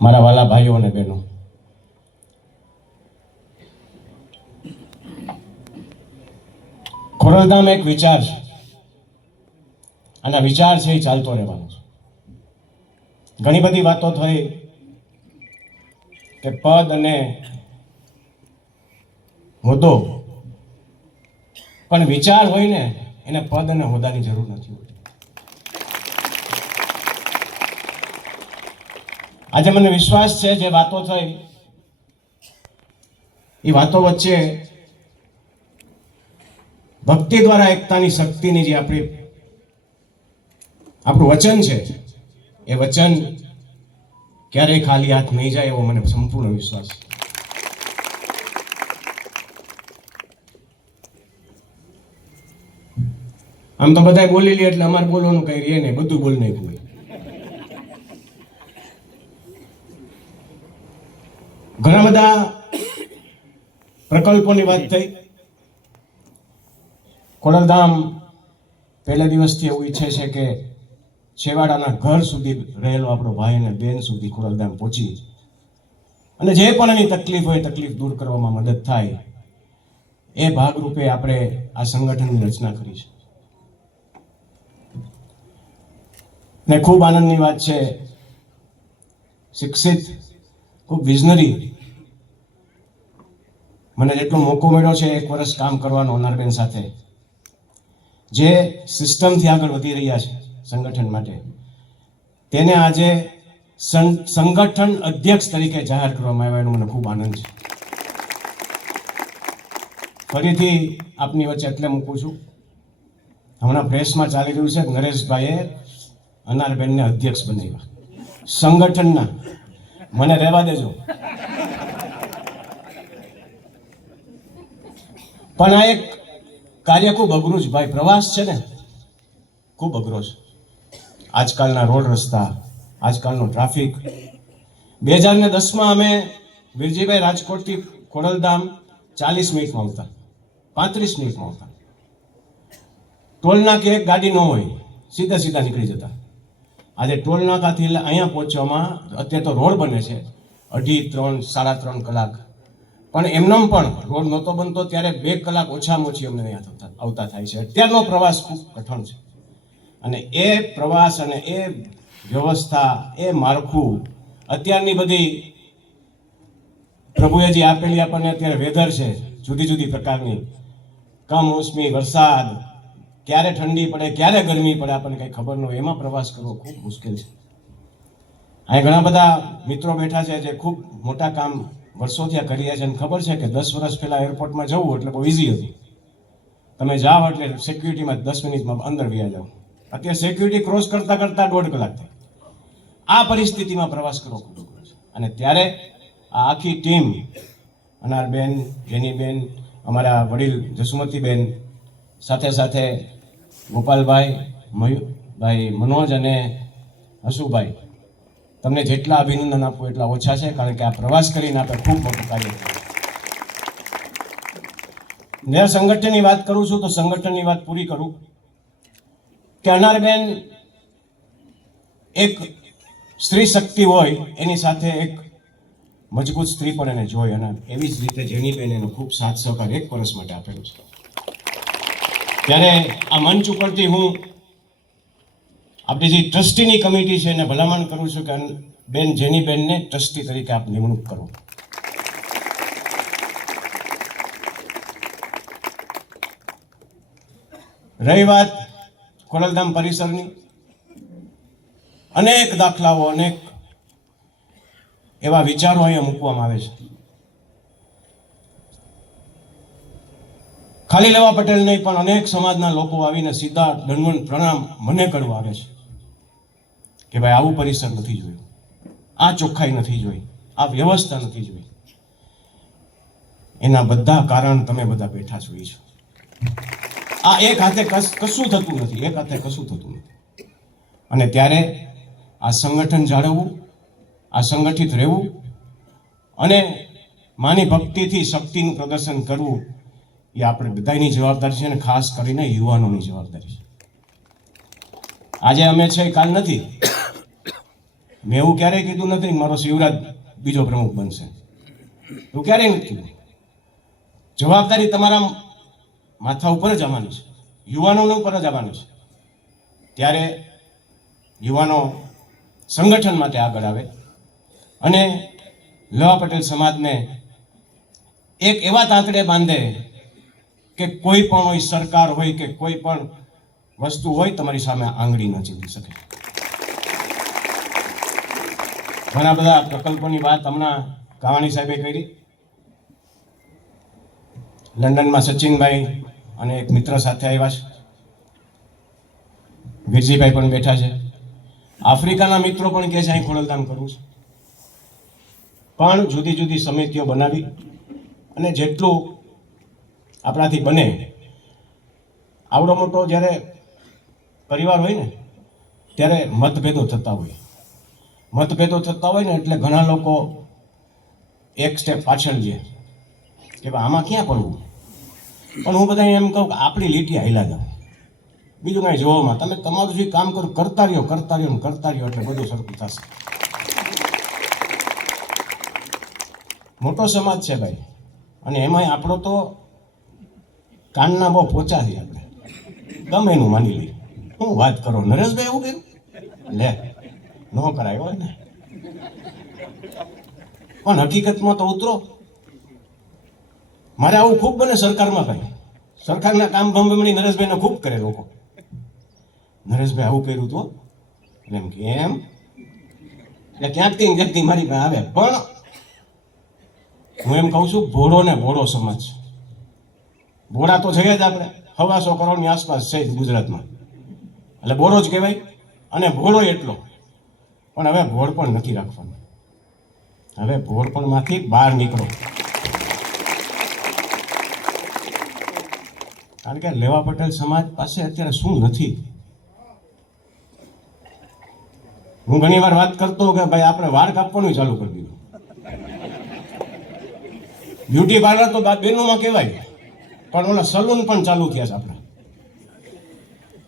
મારા વાલા ભાઈઓ અને બહેનો, ખોડલધામ એક વિચાર છે અને આ વિચાર છે એ ચાલતો રહેવાનો છે. ઘણી બધી વાતો થઈ કે પદ અને હોદ્દો, પણ વિચાર હોય ને એને પદ અને હોદ્દાની જરૂર નથી હોતી. આજે મને વિશ્વાસ છે જે વાતો થઈ એ વાતો વચ્ચે ભક્તિ દ્વારા એકતાની શક્તિની જે આપણું વચન છે એ વચન ક્યારેય ખાલી હાથ નહીં જાય એવો મને સંપૂર્ણ વિશ્વાસ છે. આમ તો બધાય બોલી લે એટલે અમારે બોલવાનું કઈ રહે નહીં, બધું બોલી નાખ્યું. ઘણા બધા પ્રકલ્પોની વાત થઈ. ખોડલધામ પહેલા દિવસથી એવું ઈચ્છે છે કે છેવાડાના ઘર સુધી રહેલો આપણો ભાઈ અને બેન સુધી ખોડલધામ પહોંચી અને જે પણ એની તકલીફ હોય તકલીફ દૂર કરવામાં મદદ થાય એ ભાગરૂપે આપણે આ સંગઠનની રચના કરી છે. ને ખૂબ આનંદની વાત છે, શિક્ષિત, ખૂબ વિઝનરી, મને જેટલો મોકો મળ્યો છે 1 વર્ષ કામ કરવાનો અનારબેન સાથે, જે સિસ્ટમથી આગળ વધી રહ્યા છે સંગઠન માટે, તેને આજે સંગઠન અધ્યક્ષ તરીકે જાહેર કરવામાં આવ્યા એનો મને ખૂબ આનંદ છે. ફરીથી આપની વચ્ચે એટલે મૂકું છું, હમણાં પ્રેસમાં ચાલી રહ્યું છે નરેશભાઈએ અનારબેનને અધ્યક્ષ બનાવ્યા સંગઠનના. મને રહેવા દેજો, પણ આ એક કાર્ય ખૂબ અઘરું છે ભાઈ. પ્રવાસ છે ને ખૂબ અઘરો છે. આજકાલના રોડ રસ્તા, આજકાલનો ટ્રાફિક. 2010માં અમે વીરજીભાઈ રાજકોટથી ખોડલધામ 40 મિનિટમાં આવતા, 35 મિનિટમાં આવતા. ટોલ નાકે એક ગાડી ન હોય, સીધા સીધા નીકળી જતા. આજે ટોલ નાકાથી અહીંયા પહોંચવામાં અત્યારે તો રોડ બને છે 2.5, 3, 3.5 કલાક, પણ એમનેમ પણ રોડ નહોતો બનતો ત્યારે 2 કલાક ઓછામાં ઓછી અમને અહીંયા આવતા થાય છે. અત્યારનો પ્રવાસ ખૂબ કઠણ છે અને એ પ્રવાસ અને એ વ્યવસ્થા, એ માળખું, અત્યારની બધી પ્રભુએ જે આપેલી આપણને અત્યારે વેધર છે જુદી જુદી પ્રકારની, કમોસમી વરસાદ, ક્યારે ઠંડી પડે ક્યારે ગરમી પડે આપણને કંઈ ખબર ન હોય, એમાં પ્રવાસ કરવો ખૂબ મુશ્કેલ છે. અહીં ઘણા બધા મિત્રો બેઠા છે જે ખૂબ મોટા કામ વર્ષોથી આ કરી છે અને ખબર છે કે 10 વર્ષ પહેલા એરપોર્ટમાં જવું એટલે બહુ ઇઝી હતું. તમે જાઓ એટલે સિક્યુરિટીમાં 10 મિનિટમાં અંદર વયા જાઓ. અત્યારે સિક્યુરિટી ક્રોસ કરતા કરતા 1.5 કલાક થાય. આ પરિસ્થિતિમાં પ્રવાસ કરવો ખૂબ અઘરો છે અને ત્યારે આ આખી ટીમ, અનારબેન, જેનીબેન, અમારા વડીલ જસુમતીબેન, સાથે સાથે ગોપાલભાઈ, મયુરભાઈ, મનોજ અને હસુભાઈ, તમને જેટલા અભિનંદન આપવું એટલા ઓછા છે, કારણ કે આ પ્રવાસ કરીને આપણે ખૂબ મોટું કાર્ય કર્યું. જ્યારે સંગઠનની વાત કરું છું તો સંગઠનની વાત પૂરી કરું કે અનારબેન એક સ્ત્રી શક્તિ હોય એની સાથે એક મજબૂત સ્ત્રી પણ એને જોઈ, અને એવી જ રીતે જેનીબેન એનો ખૂબ સાથ સહકાર 1 વર્ષ માટે આપેલો છે. ત્યારે આ મંચ ઉપરથી હું આપણી જે ટ્રસ્ટીની કમિટી છે એને ભલામણ કરું છું કે બેન જેનીબેનને ટ્રસ્ટી તરીકે આપ નિમણૂક કરો. રહી વાત ખોડલધામ પરિસરની, અનેક દાખલાઓ, અનેક એવા વિચારો અહીંયા મૂકવામાં આવે છે. ખાલી લેવા પટેલ નહીં પણ અનેક સમાજના લોકો આવીને સીધા દંડવત પ્રણામ મને કરવા આવે છે કે ભાઈ આવું પરિસર નથી જોયું, આ ચોખ્ખાઈ નથી જોઈ, આ વ્યવસ્થા નથી જોઈ. એના બધા કારણ તમે બધા બેઠા છો. આ એક હાથે કશું થતું નથી, એક હાથે કશું થતું નથી. અને ત્યારે આ સંગઠન જાળવવું, આ સંગઠિત રહેવું અને માની ભક્તિથી શક્તિનું પ્રદર્શન કરવું એ આપણે બધાની જવાબદારી છે અને ખાસ કરીને યુવાનોની જવાબદારી છે. આજે અમે છે કાલ નથી. મેં એવું ક્યારેય કીધું નથી કે મારો શિવરાજ બીજો પ્રમુખ બનશે, એવું ક્યારેય નથી કીધું. જવાબદારી તમારા માથા ઉપર જ આવવાની છે, યુવાનોને ઉપર જ આવવાની છે. ત્યારે યુવાનો સંગઠન માટે આગળ આવે અને લેવા પટેલ સમાજને એક એવા તાંતડે બાંધે કે કોઈ પણ હોય, સરકાર હોય કે કોઈ પણ વસ્તુ હોય, તમારી સામે આંગળી ન ચીંધી શકે. ઘણા બધા પ્રકલ્પોની વાત હમણાં કાવાણી સાહેબે કરી. લંડનમાં સચિનભાઈ અને એક મિત્ર સાથે આવ્યા છે, વીરજીભાઈ પણ બેઠા છે. આફ્રિકાના મિત્રો પણ કહે છે અહીં ખોડલધામ કરવું છે. પણ જુદી જુદી સમિતિઓ બનાવી અને જેટલું આપણાથી બને, આવડો મોટો જ્યારે પરિવાર હોય ને ત્યારે મતભેદો થતા હોય ને એટલે ઘણા લોકો એક સ્ટેપ પાછળ છે કે આમાં ક્યાં પડવું. પણ હું બધાને એમ કહું કે આપણી લીટી હાઈલા જાઓ, બીજું કાંઈ જોવામાં તમે તમારું જે કામ કરો કરતા રહ્યો એટલે બધું સરખું થશે. મોટો સમાજ છે ભાઈ, અને એમાંય આપણો તો કાનના બહુ પોચા છે. આપણે ગમે એનું માની લઈએ. હું વાત કરો નરેશભાઈ એવું કર્યું લે ન કરાય હોય ને, પણ હકીકતમાં તો ઉતરો. મારે આવું ખૂબ બને સરકારમાં, ભાઈ સરકારના કામ ભમભમણી નરેશભાઈને ખૂબ કરે લોકો. નરેશભાઈ આવું કર્યું હતું એટલે એમ કે એમ એટલે ક્યાંકથી મારી પાસે આવે. પણ હું એમ કહું છું, ભોળો ને ભોળો સમાજ, ભોળા તો છે જ આપણે, 125 કરોડની આસપાસ છે ગુજરાતમાં, એટલે ભોળો જ કહેવાય. અને ભોળો એટલો પણ હવે ભોળ પણ નથી રાખવાનું. હવે ભોળ પણ માંથી બહાર નીકળો, કારણ કે લેવા પટેલ સમાજ પાસે અત્યારે શું નથી. હું ઘણી વાર વાત કરતો કે ભાઈ આપણે વાળ કાપવાનું ચાલુ કરી દીધું. બ્યુટી પાર્લર તો બેનોમાં કહેવાય, પણ ઓલા સલૂન પણ ચાલુ થયા છે આપણે.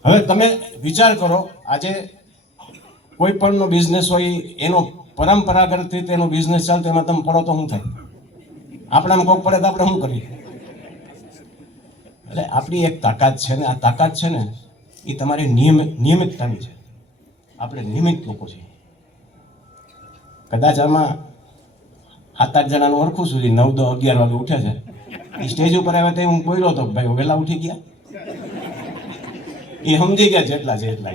હવે તમે વિચાર કરો, આજે કોઈ પણનો બિઝનેસ હોય, એનો પરંપરાગત રીતે એનો બિઝનેસ ચાલતો, એમાં તમે પડો તો શું થાય? આપણામાં કોક પડે તો આપણે શું કરીએ? એટલે આપણી એક તાકાત છે ને, આ તાકાત છે ને એ તમારી નિયમિતતાની છે. આપણે નિયમિત લોકો છીએ. કદાચ આમાં 7-8 જણાનું ઓળખું સુધી 9, 10, 11 વાગે ઉઠે છે. એ સ્ટેજ ઉપર આવ્યા તો હું બોલ્યો હતો ભાઈ વહેલા ઉઠી ગયા, એ સમજી ગયા જેટલા છે એટલા.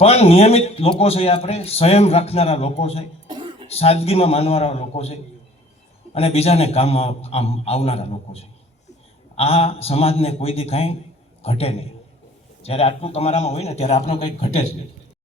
પણ નિયમિત લોકો છે આપણે, સંયમ રાખનારા લોકો છે, સાદગીમાં માનવાના લોકો છે, અને બીજાને કામમાં આવનારા લોકો છે. આ સમાજને કોઈ દી કાંઈ ઘટે નહીં. જ્યારે આટલું તમારામાં હોય ને ત્યારે આપણું કંઈક ઘટે જ નહીં.